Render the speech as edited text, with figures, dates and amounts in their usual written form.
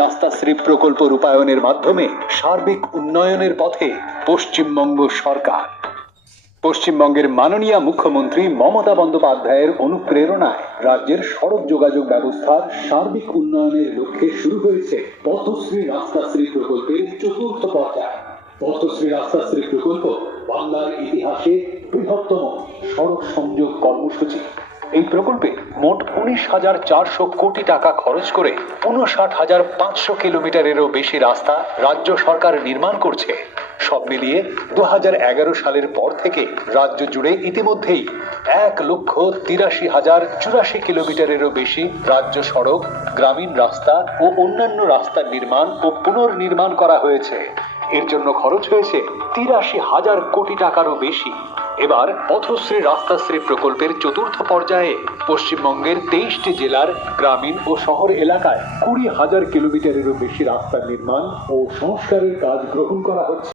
রাস্তাশ্রী প্রকল্প রূপায়ণের মাধ্যমে সার্বিক উন্নয়নের পথে পশ্চিমবঙ্গ সরকার। পশ্চিমবঙ্গের মাননীয় মুখ্যমন্ত্রী মমতা বন্দ্যোপাধ্যায়ের অনুপ্রেরণায় রাজ্যের সড়ক যোগাযোগ ব্যবস্থার সার্বিক উন্নয়নের লক্ষ্যে শুরু হয়েছে পথশ্রী রাস্তাশ্রী প্রকল্পের চতুর্থ পর্যায়। পথশ্রী রাস্তাশ্রী প্রকল্প বাংলার ইতিহাসে বৃহত্তম সড়ক সংযোগ কর্মসূচি। এই প্রকল্পে মোট 19,400 কোটি টাকা খরচ করে 59,500 কিলোমিটারেরও বেশি রাস্তা রাজ্য সরকার নির্মাণ করছে। সব মিলিয়ে 2011 সালের পর থেকে রাজ্য জুড়ে ইতিমধ্যেই 1,83,084 কিলোমিটারেরও বেশি রাজ্য সড়ক, গ্রামীণ রাস্তা ও অন্যান্য রাস্তা নির্মাণ ও পুনর্নির্মাণ করা হয়েছে। এর জন্য খরচ হয়েছে 83,000 কোটি টাকারও বেশি। এবার পথশ্রী রাস্তাশ্রী প্রকল্পের চতুর্থ পর্যায়ে পশ্চিমবঙ্গের 23টি জেলার গ্রামীণ ও শহর এলাকায় 20,000 কিলোমিটারেরও বেশি রাস্তা নির্মাণ ও সংস্কারের কাজ গ্রহণ করা হচ্ছে।